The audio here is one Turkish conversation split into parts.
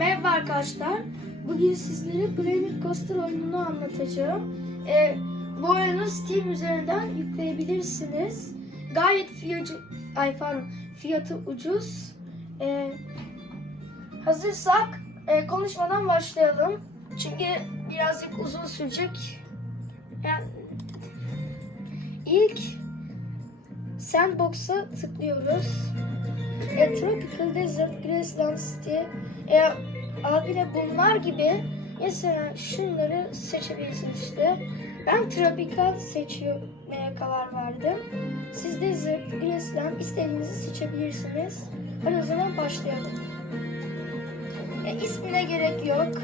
Merhaba arkadaşlar. Bugün sizlere Planet Coaster oyununu anlatacağım. Ee, bu oyunu Steam üzerinden yükleyebilirsiniz. Gayet fiyatı, ay pardon, fiyatı ucuz. Ee, hazırsak e, konuşmadan başlayalım. Çünkü birazcık uzun sürecek. Yani ilk Sandbox'a tıklıyoruz. E, Tropical Desert, Grassland City. E, abine bunlar gibi mesela şunları seçebilirsiniz işte. Ben Tropical seçmeye karar verdim. Siz Desert, Grassland istediğinizi seçebilirsiniz. Hadi o zaman başlayalım. E, ismine gerek yok.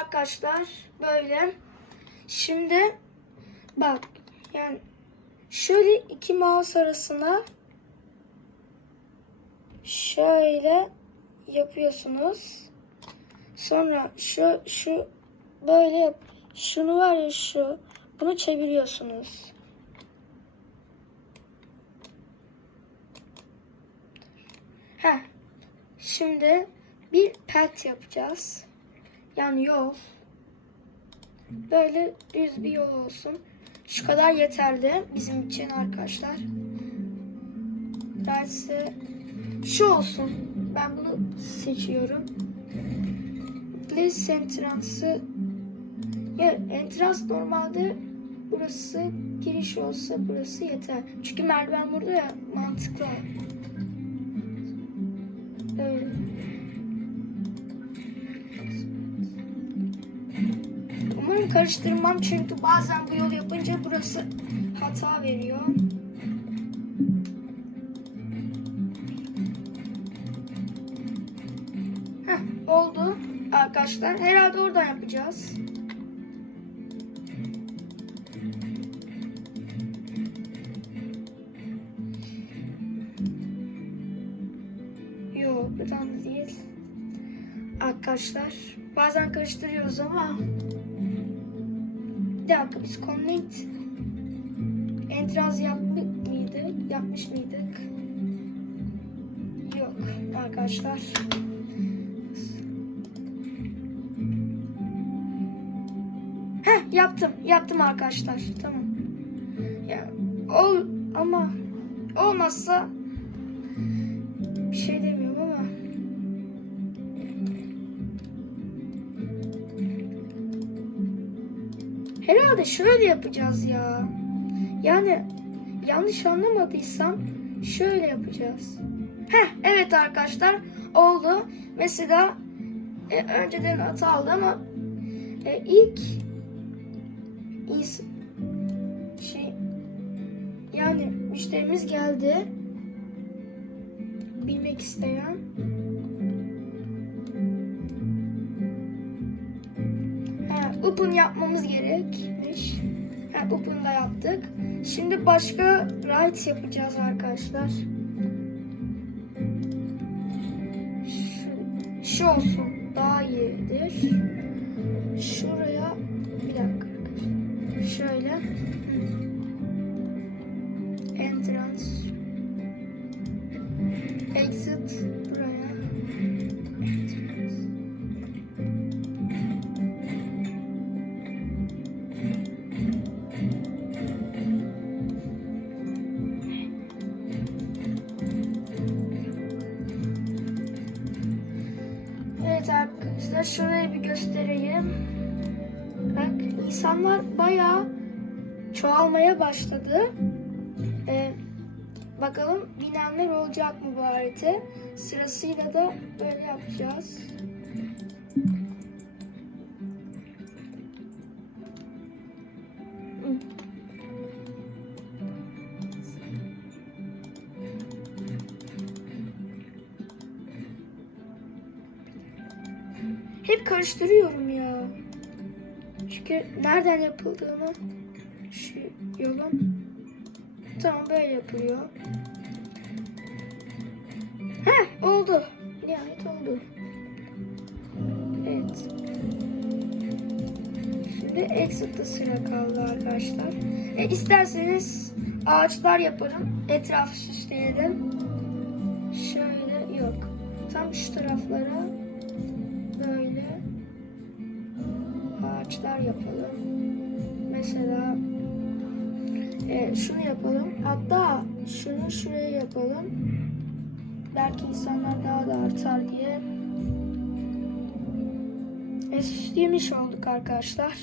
Arkadaşlar böyle. Şimdi bak yani şöyle iki mouse arasına şöyle yapıyorsunuz. Sonra şu şu böyle yap. Şunu var ya şu. Bunu çeviriyorsunuz. Heh. Şimdi bir pet yapacağız. Yani yol. Böyle düz bir yol olsun. Şu kadar yeterli bizim için arkadaşlar. Dersi şu olsun. Ben bunu seçiyorum. Place entrance'ı ya entrans normalde burası giriş olsa burası yeter. Çünkü merdiven burada ya mantıklı. Karıştırmam çünkü bazen bu yol yapınca burası hata veriyor. Heh, oldu arkadaşlar. Herhalde oradan yapacağız. Yok buradan da değil. Arkadaşlar bazen karıştırıyoruz ama bir dakika biz connect entrans yapmış mıydık? Yapmış mıydık? Yok arkadaşlar. Heh yaptım. Yaptım arkadaşlar. Tamam. Ya ol ama olmazsa Herhalde şöyle yapacağız ya. Yani yanlış anlamadıysam şöyle yapacağız. Heh evet arkadaşlar oldu. Mesela e, önceden hata aldı ama e, ilk ins şey yani müşterimiz geldi. Bilmek isteyen. Open yapmamız gerekmiş. Open da yaptık. Şimdi başka rights yapacağız arkadaşlar. Şu, şu olsun daha iyidir. Şuraya bir dakika. Şöyle. Entrance. Exit göstereyim. Bak insanlar bayağı çoğalmaya başladı. Ee, bakalım binenler olacak mı bu harita? Sırasıyla da böyle yapacağız. Hep karıştırıyorum ya. Çünkü nereden yapıldığını şu yolun tamam böyle yapılıyor. Heh oldu. Nihayet oldu. Evet. Şimdi exit'te sıra kaldı arkadaşlar. E, isterseniz ağaçlar yaparım. Etrafı süsleyelim. Şöyle yok. Tam şu taraflara ağaçlar yapalım. Mesela e, şunu yapalım. Hatta şunu şuraya yapalım. Belki insanlar daha da artar diye. E, süslemiş olduk arkadaşlar.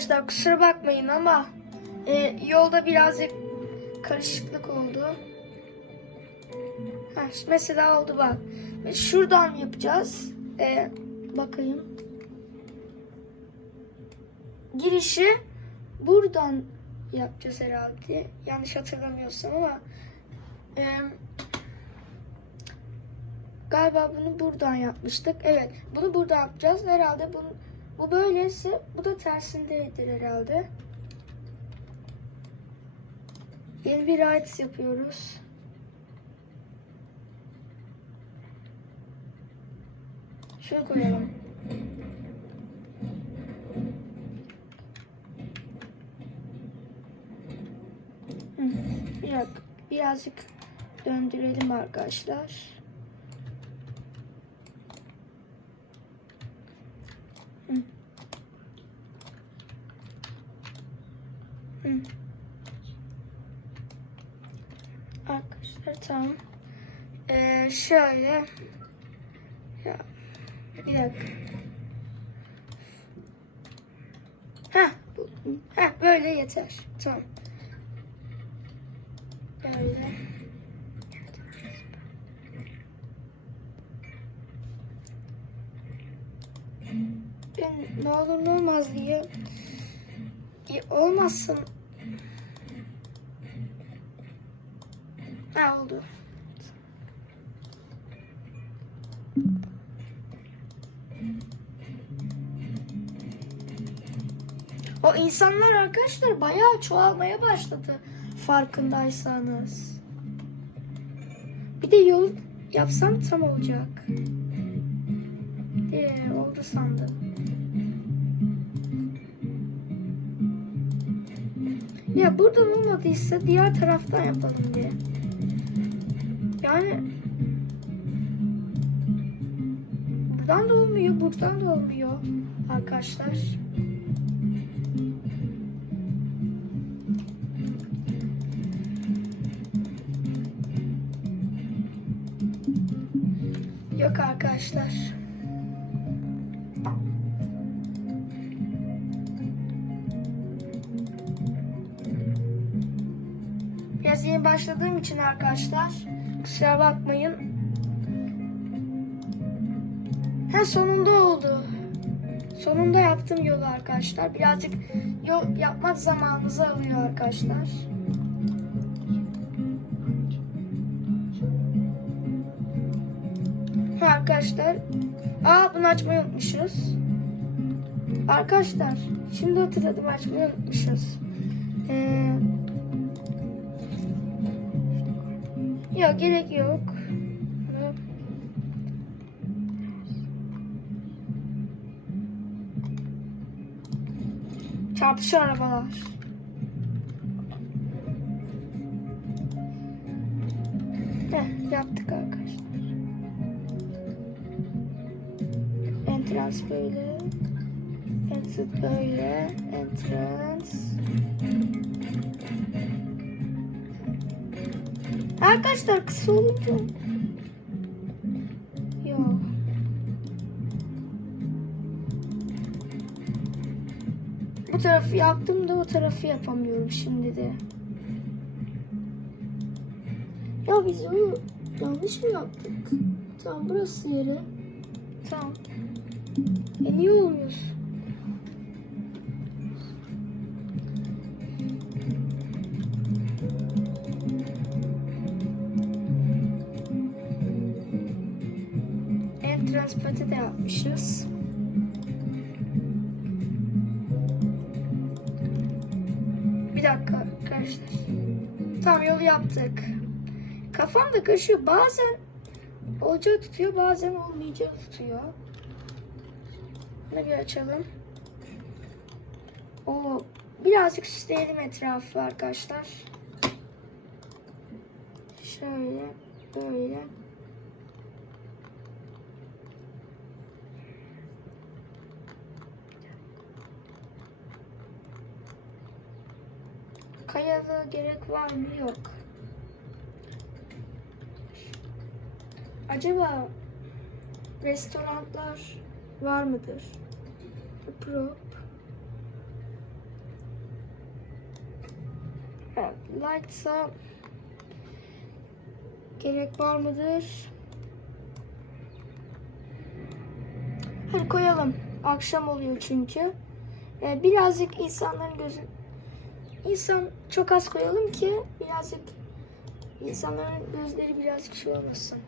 Arkadaşlar kusura bakmayın ama e, yolda birazcık karışıklık oldu. Heh, mesela oldu bak. Şuradan yapacağız. E, bakayım. Girişi buradan yapacağız herhalde. Yanlış hatırlamıyorsam ama e, galiba bunu buradan yapmıştık. Evet, bunu burada yapacağız. Herhalde bunu, bu böyleyse bu da tersindedir herhalde. Yeni bir rights yapıyoruz. Şunu koyalım. Bir dakika. Birazcık döndürelim arkadaşlar. Hı. Hı. Arkadaşlar tamam. Ee, şöyle. Ya, bir dakika. Heh, bu, böyle yeter. Tamam. Böyle. Ben ne olur ne olmaz diye İyi, olmazsın. Ha oldu. O insanlar arkadaşlar bayağı çoğalmaya başladı farkındaysanız. Bir de yol yapsam tam olacak. Ee, oldu sandım. Ya buradan olmadıysa diğer taraftan yapalım diye. Yani buradan da olmuyor, buradan da olmuyor arkadaşlar. Yok arkadaşlar. Başladığım için arkadaşlar kusura bakmayın. Ha sonunda oldu. Sonunda yaptım yolu arkadaşlar. Birazcık yol yapmak zamanınızı alıyor arkadaşlar. Ha arkadaşlar. Aa bunu açmayı unutmuşuz. Arkadaşlar şimdi hatırladım açmayı unutmuşuz. Ee, yok gerek yok. Çarpışıyor arabalar. Heh, yaptık arkadaşlar. Entrance böyle. Exit böyle. Entrance. Arkadaşlar kısa olunca. Yok. Bu tarafı yaptım da o tarafı yapamıyorum şimdi de. Ya biz onu yanlış mı yaptık? Tamam burası yeri. Tamam. E niye olmuyor? Pati de yapmışız. Bir dakika arkadaşlar. Tam yolu yaptık. Kafam da karışıyor. Bazen olacağı tutuyor, bazen olmayacağı tutuyor. Bunu bir açalım. O birazcık süsleyelim etrafı arkadaşlar. Şöyle, böyle. Kayalı gerek var mı? Yok. Acaba restoranlar var mıdır? Prop. Lightsa gerek var mıdır? Hadi koyalım. Akşam oluyor çünkü. Ee, birazcık insanların gözü insan çok az koyalım ki birazcık insanların gözleri birazcık şey olmasın.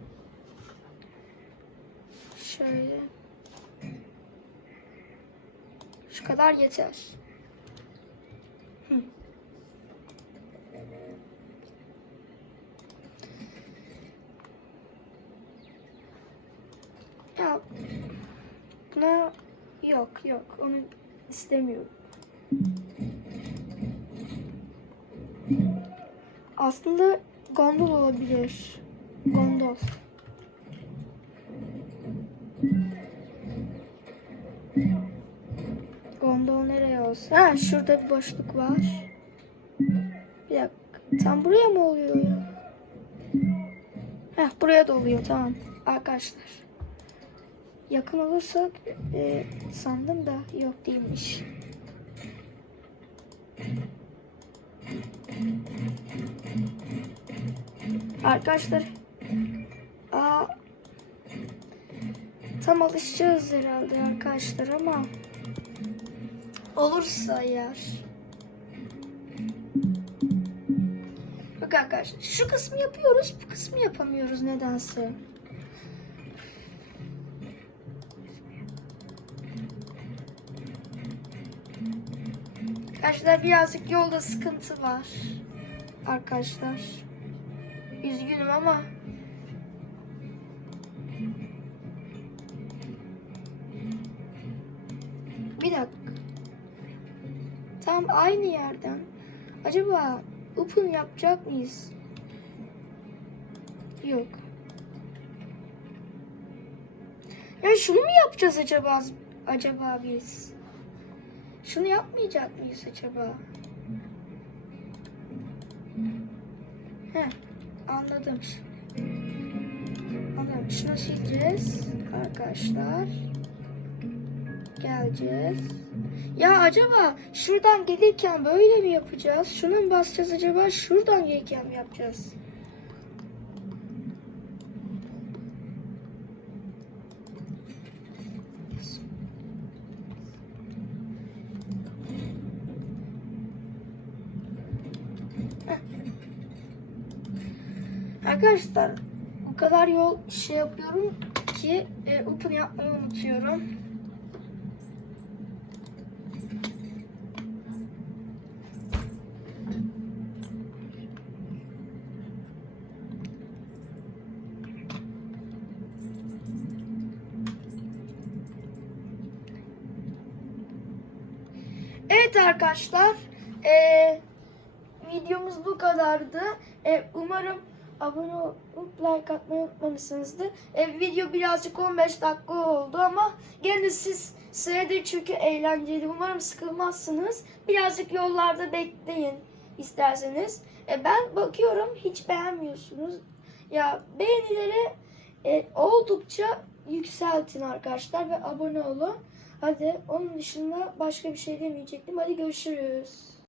Şöyle. Şu kadar yeter. Hı. Ya buna yok yok onu istemiyorum. Aslında gondol olabilir. Gondol. Gondol nereye olsun? Ha şurada bir boşluk var. Bir dakika. Tam buraya mı oluyor ya? Heh buraya da oluyor tamam. Arkadaşlar. Yakın olursak e, sandım da yok değilmiş. Arkadaşlar. Aa, tam alışacağız herhalde arkadaşlar ama. Olursa eğer. Bak arkadaşlar şu kısmı yapıyoruz bu kısmı yapamıyoruz nedense. Arkadaşlar birazcık yolda sıkıntı var. Arkadaşlar. Üzgünüm ama bir dakika. Tam aynı yerden. Acaba upun yapacak mıyız? Yok. Ya şunu mu yapacağız acaba acaba biz? Şunu yapmayacak mıyız acaba? Heh, anladım. Anladım. Şunu sileceğiz arkadaşlar. Geleceğiz. Ya acaba şuradan gelirken böyle mi yapacağız? Şunu mu basacağız acaba? Şuradan gelirken mi yapacağız? Arkadaşlar bu kadar yol şey yapıyorum ki e, open yapmayı unutuyorum. Evet arkadaşlar e, videomuz bu kadardı. E, umarım abone olup like atmayı unutmamışsınızdır. E, video birazcık 15 dakika oldu ama gene siz seyredin çünkü eğlenceli. Umarım sıkılmazsınız. Birazcık yollarda bekleyin isterseniz. E, ben bakıyorum hiç beğenmiyorsunuz. Ya beğenileri e, oldukça yükseltin arkadaşlar ve abone olun. Hadi onun dışında başka bir şey demeyecektim. Hadi görüşürüz.